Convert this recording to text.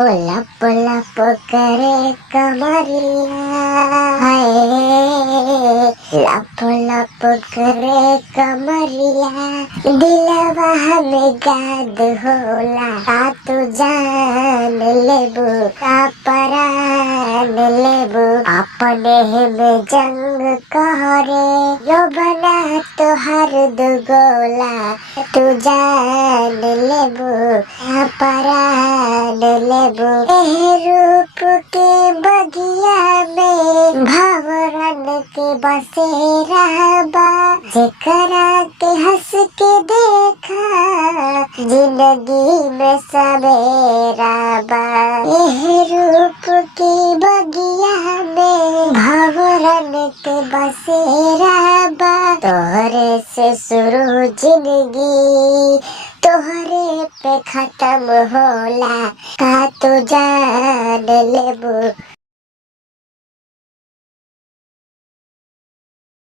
लप लप करे कमरिया हाय, लप लप करे कमरिया, दिलवा में गाद होला, का तू जान लेबू का परान लेबू, अपने में जंग करे यो बना तुहार दुगोला, तू जान लेबू का परान लेबू। रूप के बगिया में भंवरन के बसेरा बा, जेकरा के हंस के देखा जिंदगी में सवेरा बा। रूप के बगिया में भंवरन के बसेरा बा, तोहरे से शुरू जिंदगी तोहरे पे खत्म होला, का तू जान लेबू